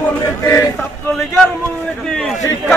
মূলনীতি। ছাত্রলীগের মূলনীতি। শিক্ষা